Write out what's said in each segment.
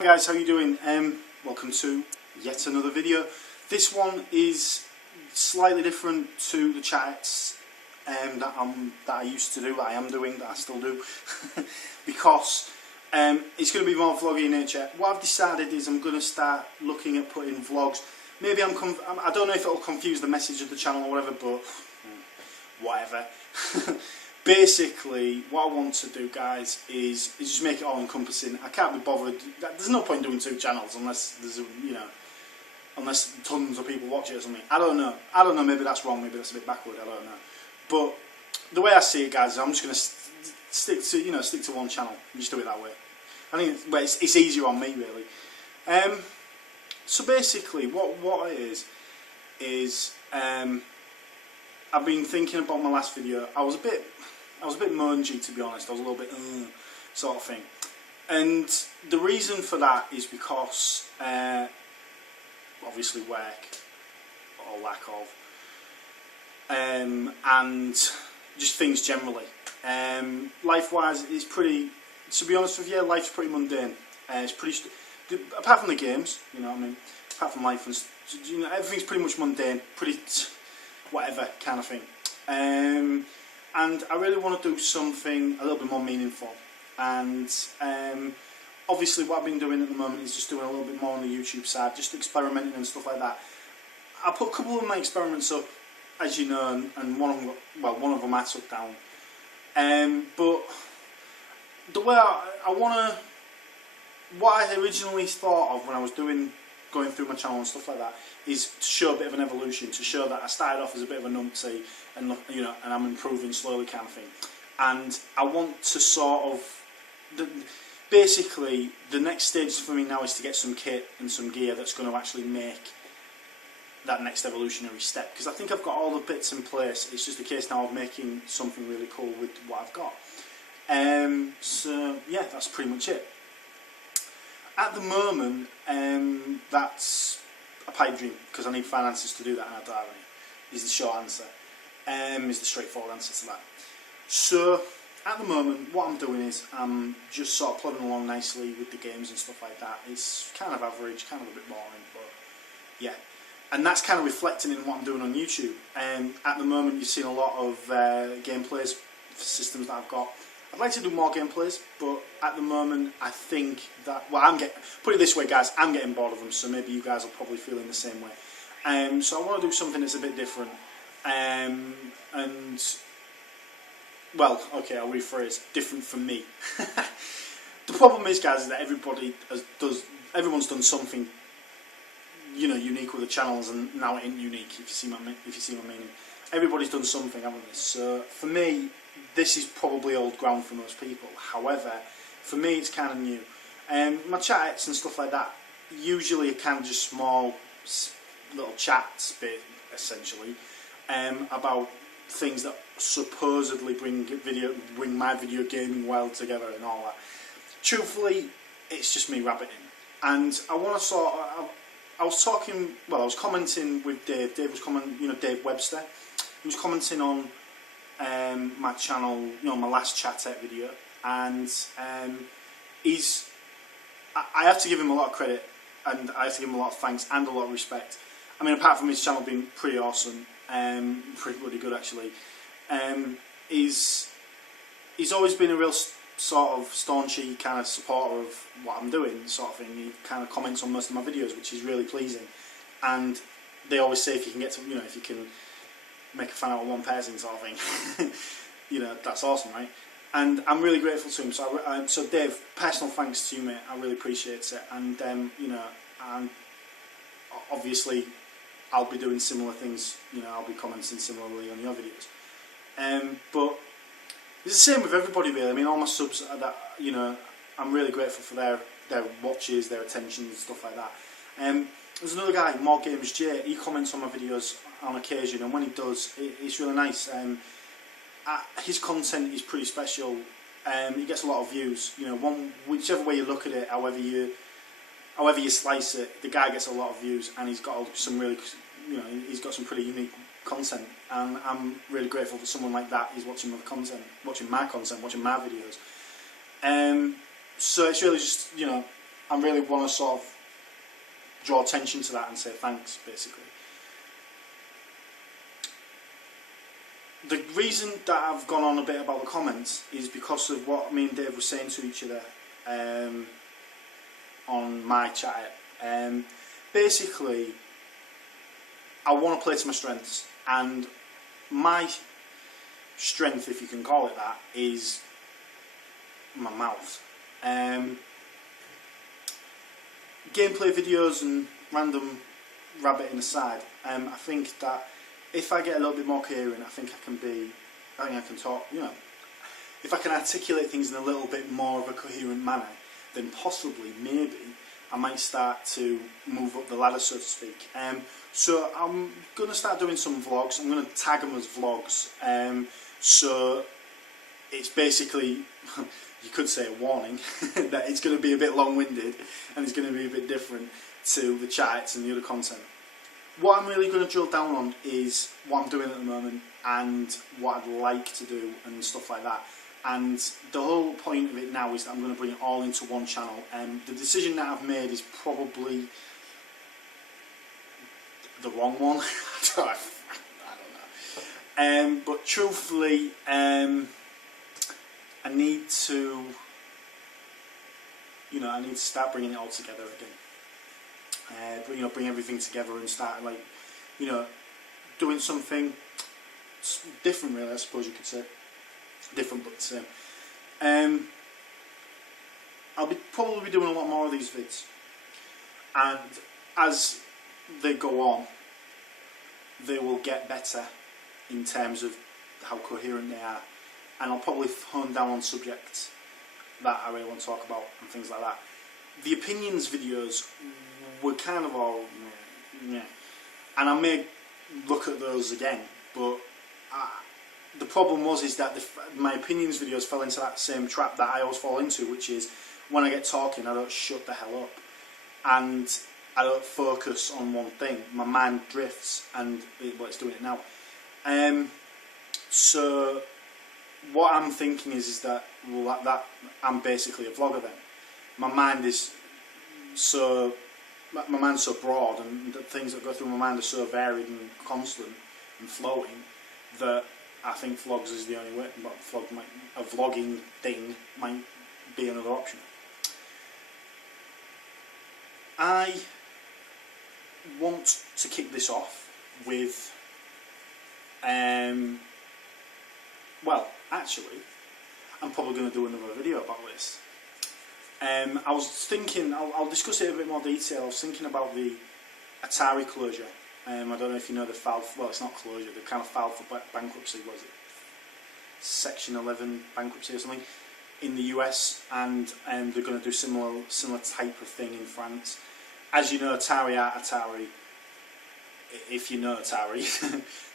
Hi guys, how you doing? Welcome to yet another video. This one is slightly different to the chats that I used to do, that I am doing, that I still do, because it's going to be more vloggy in nature. What I've decided is I'm going to start looking at putting vlogs. Maybe I don't know if it'll confuse the message of the channel or whatever, but whatever. Basically, what I want to do, guys, is just make it all encompassing. I can't be bothered. There's no point doing two channels unless there's unless tons of people watch it or something. I don't know. Maybe that's wrong. Maybe that's a bit backward. I don't know. But the way I see it, guys, is I'm just going to stick to one channel and just do it that way. I think it's easier on me, really. So basically, what it is I've been thinking about my last video. I was a bit mungy, to be honest. I was a little bit sort of thing, and the reason for that is because obviously work or lack of, and just things generally. Life-wise, it's pretty. To be honest with you, life's pretty mundane. It's pretty. Apart from the games, you know what I mean. Apart from life and everything's pretty much mundane. Pretty. Whatever kind of thing, and I really want to do something a little bit more meaningful. And obviously, what I've been doing at the moment is just doing a little bit more on the YouTube side, just experimenting and stuff like that. I put a couple of my experiments up, as you know, and one of them I took down. But the way I want to, what I originally thought of when I was going through my channel and stuff like that, is to show a bit of an evolution, to show that I started off as a bit of a numpty, and and I'm improving slowly, kind of thing. And I want to sort of, basically, the next stage for me now is to get some kit and some gear that's going to actually make that next evolutionary step. Because I think I've got all the bits in place. It's just a case now of making something really cool with what I've got. So yeah, that's pretty much it. At the moment, that's a pipe dream, because I need finances to do that, and I don't have any, is the short answer. Is the straightforward answer to that. So, at the moment, what I'm doing is I'm just sort of plodding along nicely with the games and stuff like that. It's kind of average, kind of a bit boring, but yeah. And that's kind of reflecting in what I'm doing on YouTube. At the moment, you've seen a lot of gameplays for systems that I've got. I'd like to do more gameplays, but at the moment I think that, put it this way, guys, I'm getting bored of them, so maybe you guys are probably feeling the same way. So I want to do something that's a bit different, and, well, okay, I'll rephrase, different for me. The problem is, guys, is that everyone's done something, unique with the channels, and now it ain't unique, if you see my meaning. Everybody's done something, haven't they? So for me, this is probably old ground for most people. However, for me, it's kind of new. My chats and stuff like that usually are kind of just small, little chats, essentially, about things that supposedly bring my video gaming world together and all that. Truthfully, it's just me rabbiting, and I want to I was commenting with Dave. Dave was Dave Webster. He was commenting on my channel, my last chat video, and I have to give him a lot of credit, and I have to give him a lot of thanks and a lot of respect. I mean, apart from his channel being pretty awesome, pretty bloody good actually, he's always been a real sort of staunchy kind of supporter of what I'm doing, sort of thing. He kind of comments on most of my videos, which is really pleasing. And they always say if you can get to, if you can make a fan out of one person, sort of thing, that's awesome, right? And I'm really grateful to him. So Dave, personal thanks to you, mate. I really appreciate it. And and obviously I'll be doing similar things. I'll be commenting similarly on your videos. But it's the same with everybody, really. I mean, all my subs are that, I'm really grateful for their watches, their attention, and stuff like that. There's another guy, More Games J. He comments on my videos on occasion, and when he does, it's really nice. His content is pretty special. He gets a lot of views. Whichever way you look at it, however you slice it, the guy gets a lot of views, and he's got some really, he's got some pretty unique content, and I'm really grateful that someone like that is watching my content, watching my videos. So it's really just, I really want to sort of draw attention to that and say thanks, basically. The reason that I've gone on a bit about the comments is because of what me and Dave were saying to each other on my chat. Basically, I want to play to my strengths, and my strength, if you can call it that, is my mouth. Gameplay videos and random rabbiting aside, I think that if I get a little bit more coherent, I think I can talk, you know, if I can articulate things in a little bit more of a coherent manner, then possibly, maybe, I might start to move up the ladder, so to speak. So I'm going to start doing some vlogs. I'm going to tag them as vlogs. So it's basically, you could say a warning, that it's going to be a bit long-winded and it's going to be a bit different to the chats and the other content. What I'm really going to drill down on is what I'm doing at the moment and what I'd like to do and stuff like that. And the whole point of it now is that I'm going to bring it all into one channel. The decision that I've made is probably the wrong one. I don't know. But truthfully, I need to, you know, I need to start bringing it all together again. But, you know, bring everything together and start, like, you know, doing something different, really, I suppose you could say. Different but the same. I'll probably be doing a lot more of these vids, and as they go on, they will get better in terms of how coherent they are, and I'll probably hone down on subjects that I really want to talk about and things like that. The opinions videos were kind of all yeah, and I may look at those again, but the problem is that my opinions videos fell into that same trap that I always fall into, which is when I get talking, I don't shut the hell up and I don't focus on one thing. My mind drifts, and it's doing it now. So what I'm thinking is that, well, that I'm basically a vlogger then. My mind's so broad, and the things that go through my mind are so varied and constant and flowing that I think vlogs is the only way. But a vlogging thing might be another option. I want to kick this off with, well, actually, I'm probably going to do another video about this. I was thinking, I'll discuss it in a bit more detail. I was thinking about the Atari closure. I don't know if you know the file, well, it's not closure, they kind of filed for bankruptcy, was it? Section 11 bankruptcy or something in the US, and they're going to do similar type of thing in France. As you know, Atari, if you know Atari,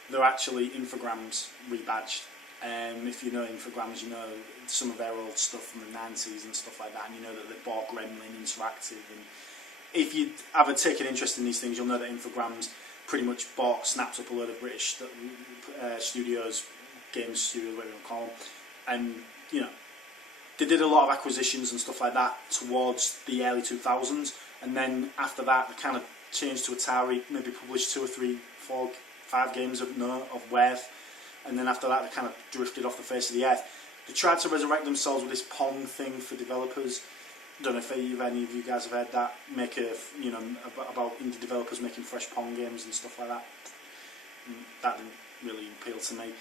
they're actually Infogrames rebadged. If you know Infogrames, you know some of their old stuff from the 90s and stuff like that, and you know that they bought Gremlin Interactive. And if you ever take an interest in these things, you'll know that Infogrames pretty much snapped up a load of British studios, games studios, whatever you want to call them, and you know, they did a lot of acquisitions and stuff like that towards the early 2000s, and then after that they kind of changed to Atari, maybe published 2 or 3, 4, 5 games of worth, and then after that they kind of drifted off the face of the earth. They tried to resurrect themselves with this Pong thing for developers. Don't know if any of you guys have heard that, you know, about indie developers making fresh Pong games and stuff like that. That didn't really appeal to me.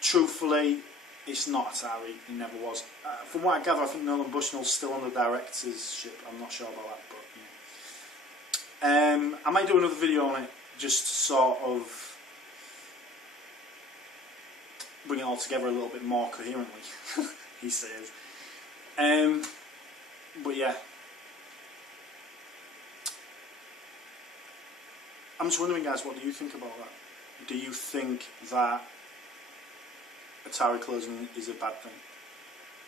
Truthfully, it's not Atari, it never was. From what I gather, I think Nolan Bushnell's still on the directorship. I'm not sure about that, but yeah. I might do another video on it, just sort of bring it all together a little bit more coherently, he says. But yeah, I'm just wondering, guys, what do you think about that? Do you think that Atari closing is a bad thing?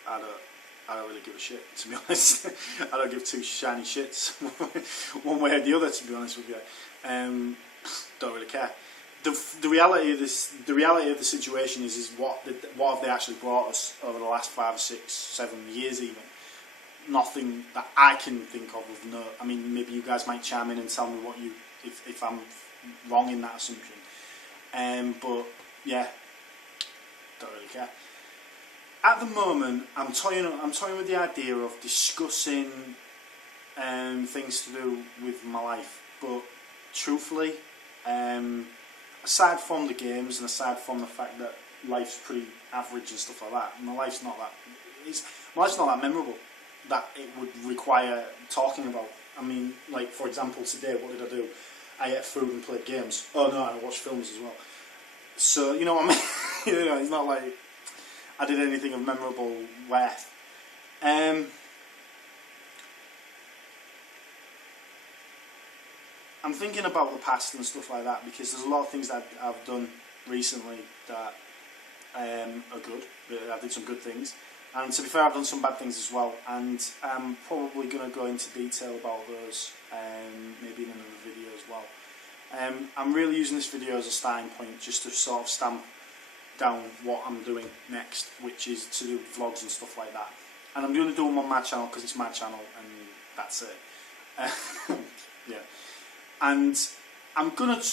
I don't really give a shit, to be honest. I don't give two shiny shits one way or the other, to be honest with you. Don't really care. The reality of the situation is what have they actually brought us over the last 5, 6, 7 years even? nothing that I can think of note. I mean, maybe you guys might chime in and tell me what you, if I'm wrong in that assumption. But yeah, don't really care. At the moment, I'm toying with the idea of discussing things to do with my life. But truthfully, aside from the games and aside from the fact that life's pretty average and stuff like that, my life's not that memorable that it would require talking about. I mean, like for example, today, what did I do? I ate food and played games. Oh no, I watched films as well. So you know what I mean. You know, it's not like I did anything of memorable worth. I'm thinking about the past and stuff like that because there's a lot of things that I've done recently that are good. I did some good things, and to be fair, I've done some bad things as well. And I'm probably going to go into detail about those, maybe in another video as well. I'm really using this video as a starting point, just to sort of stamp down what I'm doing next, which is to do vlogs and stuff like that. And I'm going to do them on my channel because it's my channel, and that's it. Yeah. And I'm going to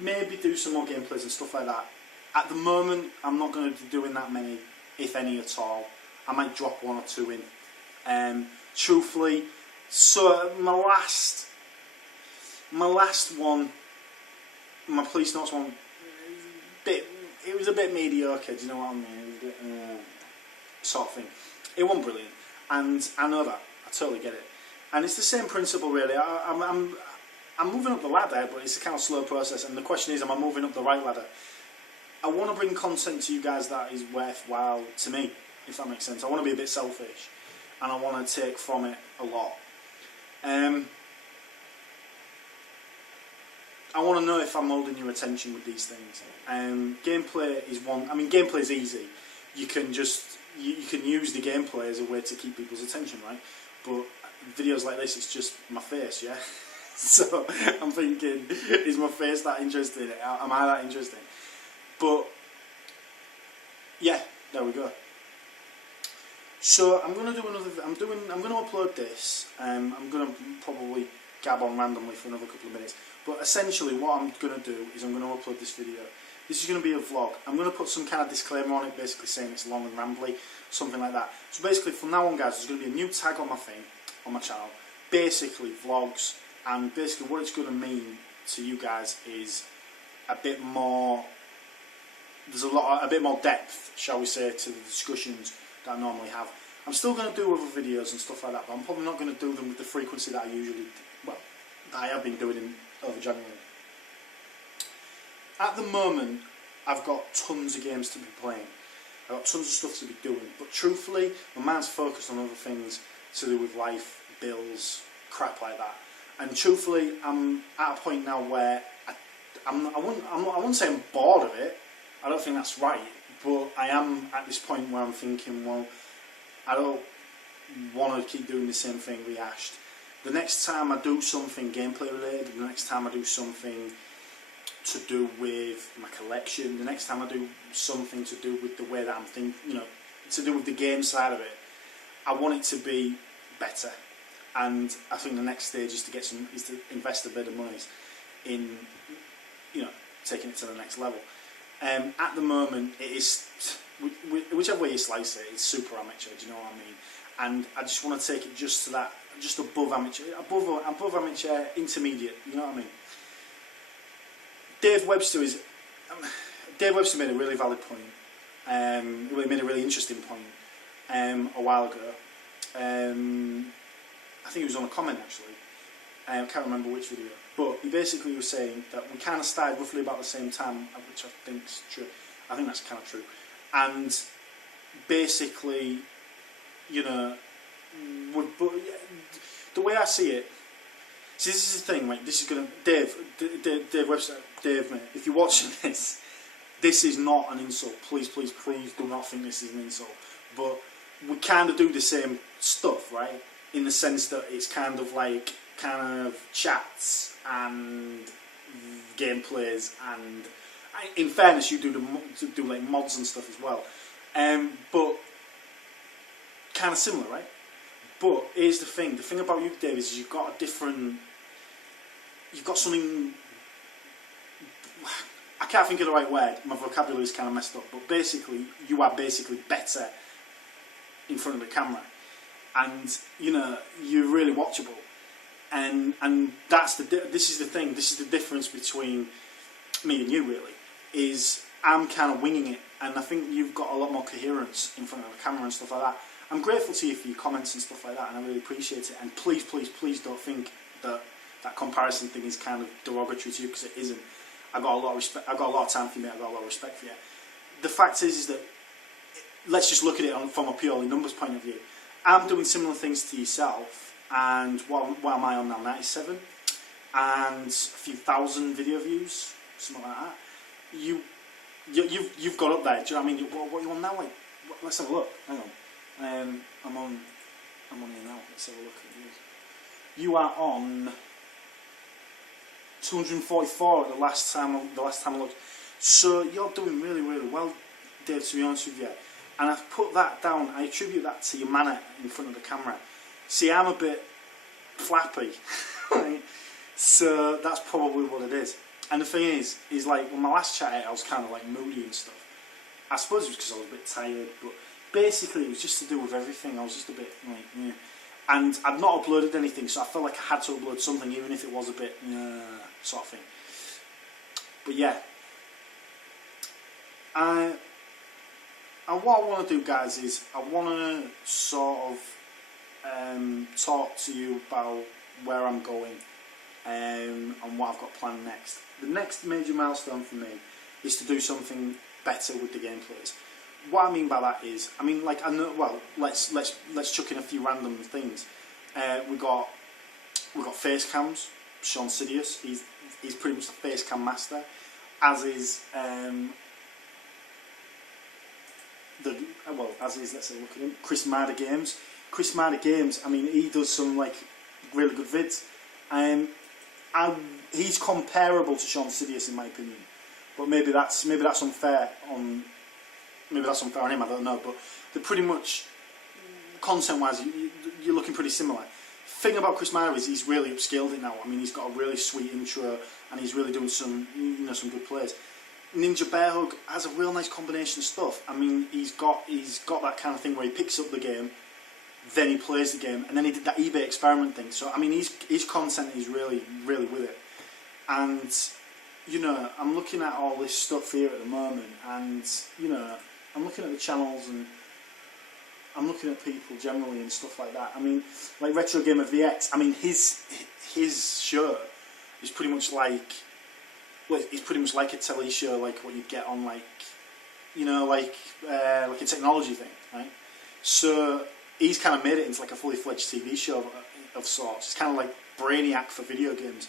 maybe do some more gameplays and stuff like that. At the moment, I'm not going to be doing that many, if any at all. I might drop one or two in. Truthfully, so my last one, my police notes one, it was a bit mediocre, do you know what I mean? It was a bit, sort of thing. It wasn't brilliant, and I know that. I totally get it. And it's the same principle, really. I'm moving up the ladder, but it's a kind of slow process, and the question is, am I moving up the right ladder? I want to bring content to you guys that is worthwhile to me, if that makes sense. I want to be a bit selfish, and I want to take from it a lot. I want to know if I'm holding your attention with these things. Gameplay is one. I mean, gameplay is easy. You can just you can use the gameplay as a way to keep people's attention, right? But videos like this, it's just my face, yeah. So I'm thinking, is my face that interesting? Am I that interesting? But yeah, there we go. So I'm going to do another. I'm going to upload this. I'm going to probably gab on randomly for another couple of minutes. But essentially, what I'm going to do is I'm going to upload this video. This is going to be a vlog. I'm going to put some kind of disclaimer on it, basically saying it's long and rambly, something like that. So basically, from now on, guys, there's going to be a new tag on my thing, on my channel. Basically, vlogs. And basically what it's going to mean to you guys is a bit more, there's a bit more depth, shall we say, to the discussions that I normally have. I'm still going to do other videos and stuff like that, but I'm probably not going to do them with the frequency that I usually, well, that I have been doing over January. At the moment, I've got tons of games to be playing. I've got tons of stuff to be doing, but truthfully, my mind's focused on other things to do with life, bills, crap like that. And truthfully, I'm at a point now where I wouldn't say I'm bored of it. I don't think that's right. But I am at this point where I'm thinking, well, I don't want to keep doing the same thing rehashed. The next time I do something gameplay related, the next time I do something to do with my collection, the next time I do something to do with the way that I'm thinking, you know, to do with the game side of it, I want it to be better. And I think the next stage is to invest a bit of money in, you know, taking it to the next level. At the moment, it is, whichever way you slice it, it's super amateur. Do you know what I mean? And I just want to take it just to that, just above amateur, above amateur, intermediate. You know what I mean? Dave Webster made a really valid point. He made a really interesting point a while ago. I think it was on a comment actually. I can't remember which video, but he basically was saying that we kind of started roughly about the same time, which I think is true. I think that's kind of true. And basically, you know, the way I see it. See, this is the thing, right? This is gonna Dave Webster, Dave, mate. If you're watching this, this is not an insult. Please, please, please do not think this is an insult. But we kind of do the same stuff, right? In the sense that it's kind of like chats and gameplays, and in fairness, you do like mods and stuff as well. But kind of similar, right? But here's the thing about you, Dave, is you've got something, I can't think of the right word, my vocabulary is kind of messed up, but basically, you are basically better in front of the camera, and, you know, you're really watchable, and this is the thing, this is the difference between me and you, really, is I'm kind of winging it, and I think you've got a lot more coherence in front of the camera and stuff like that. I'm grateful to you for your comments and stuff like that, and I really appreciate it, and please, please, please don't think that that comparison thing is kind of derogatory to you, because it isn't. I've got a lot of respect, I've got a lot of time for you, mate, I've got a lot of respect for you. The fact is that, let's just look at it from a purely numbers point of view. I'm doing similar things to yourself, and what am I on now, 97? And a few thousand video views, something like that. You've got up there, do you know what I mean? What are you on now? Like, let's have a look, hang on. I'm on here now, let's have a look at you. You are on 244 at the last time I looked. So you're doing really, really well, Dave, to be honest with you. And I've put that down, I attribute that to your manner in front of the camera. See, I'm a bit flappy, right? So that's probably what it is. And the thing is like, when my last chat I was kind of like moody and stuff. I suppose it was because I was a bit tired, but basically it was just to do with everything. I was just a bit like, yeah. And I'd not uploaded anything, so I felt like I had to upload something, even if it was a bit, sort of thing. But yeah. And what I want to do, guys, is I want to sort of talk to you about where I'm going and what I've got planned next. The next major milestone for me is to do something better with the gameplays. What I mean by that is, I mean, like, I know. Well, let's chuck in a few random things. We got face cams. SeanSidious, he's pretty much the face cam master, as is let's have a look at him, chrismadagames. chrismadagames, I mean, he does some like really good vids. He's comparable to SeanSidious in my opinion, but maybe that's unfair on. Maybe that's unfair on him, I don't know, but they're pretty much, content-wise, you're looking pretty similar. Thing about Chris Meyer is he's really upscaled it now. I mean, he's got a really sweet intro, and he's really doing some good plays. Ninja Bear Hug has a real nice combination of stuff. I mean, he's got that kind of thing where he picks up the game, then he plays the game, and then he did that eBay experiment thing. So, I mean, his content is really, really with it. And, you know, I'm looking at all this stuff here at the moment, and, you know, I'm looking at the channels and I'm looking at people generally and stuff like that. I mean, like Retro Gamer VX, I mean, his show is pretty much like, well, it's pretty much like a telly show, like what you'd get on, like, you know, like a technology thing, right? So he's kind of made it into like a fully fledged TV show of sorts. It's kind of like Brainiac for video games.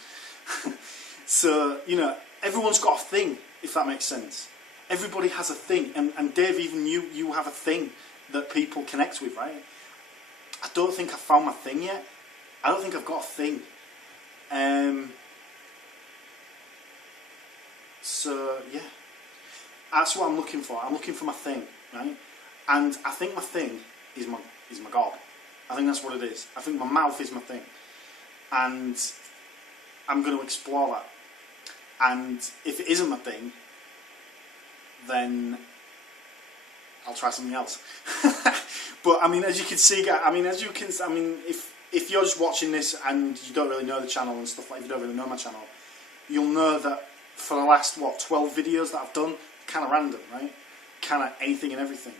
So, you know, everyone's got a thing, if that makes sense. Everybody has a thing, and Dave, even you have a thing that people connect with, right? I don't think I've found my thing yet. I don't think I've got a thing. So yeah, that's what I'm looking for. I'm looking for my thing, right? And I think my thing is my gob. I think that's what it is. I think my mouth is my thing, and I'm going to explore that. And if it isn't my thing, then I'll try something else. But I mean, as you can see, if you're just watching this and you don't really know the channel and stuff like, if you don't really know my channel, you'll know that for the last 12 videos that I've done, kind of random, right? Kind of anything and everything.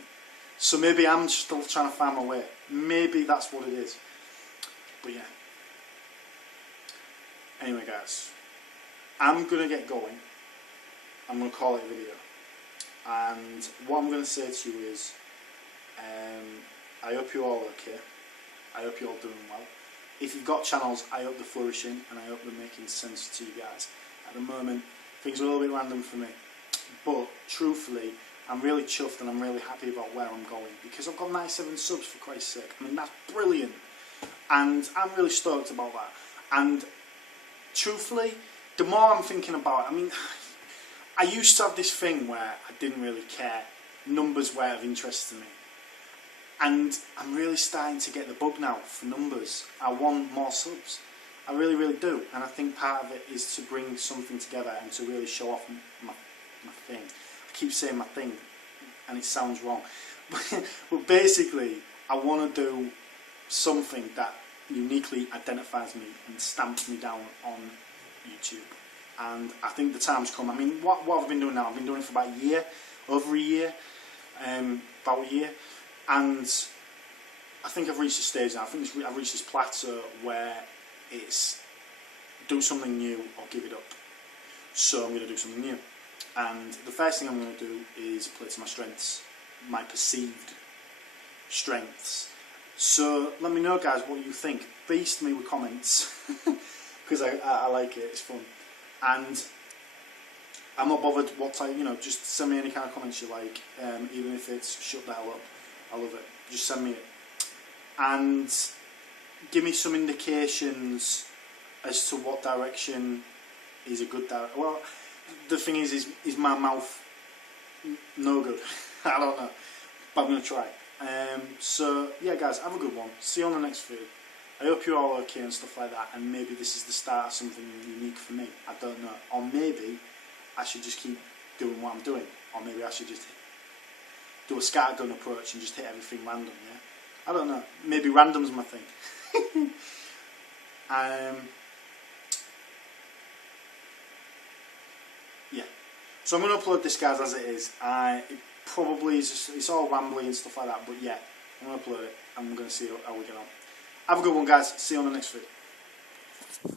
So maybe I'm still trying to find my way. Maybe that's what it is. But yeah. Anyway, guys, I'm gonna get going. I'm gonna call it a video. And what I'm going to say to you is, I hope you're all okay. I hope you're all doing well. If you've got channels, I hope they're flourishing, and I hope they're making sense to you guys. At the moment, things are a little bit random for me, but truthfully, I'm really chuffed and I'm really happy about where I'm going, because I've got 97 subs, for Christ's sake. I mean, that's brilliant, and I'm really stoked about that. And truthfully, the more I'm thinking about it, I mean, I used to have this thing where I didn't really care. Numbers were of interest to me. And I'm really starting to get the bug now for numbers. I want more subs. I really, really do. And I think part of it is to bring something together and to really show off my thing. I keep saying my thing, and it sounds wrong. But basically, I want to do something that uniquely identifies me and stamps me down on YouTube. And I think the time's come. I mean, what I've been doing now, I've been doing it for about a year, over a year, about a year. And I think I've reached a stage now. I think I've reached this plateau where it's do something new or give it up. So I'm going to do something new. And the first thing I'm going to do is play to my strengths, my perceived strengths. So let me know, guys, what you think. Beast me with comments because I like it. It's fun, and I'm not bothered what type. You know, just send me any kind of comments you like, even if it's shut the hell up. I love it. Just send me it, and give me some indications as to what direction is a good direction. Well, the thing is my mouth no good? I don't know, but I'm going to try. So yeah, guys, have a good one. See you on the next video. I hope you're all okay and stuff like that, and maybe this is the start of something unique for me. I don't know. Or maybe I should just keep doing what I'm doing. Or maybe I should just do a scattergun approach and just hit everything random, yeah? I don't know. Maybe random's my thing. Yeah. So I'm going to upload this, guys, as it is. It probably is just, it's all rambly and stuff like that, but yeah, I'm going to upload it and we're going to see how we get on. Have a good one, guys. See you on the next video.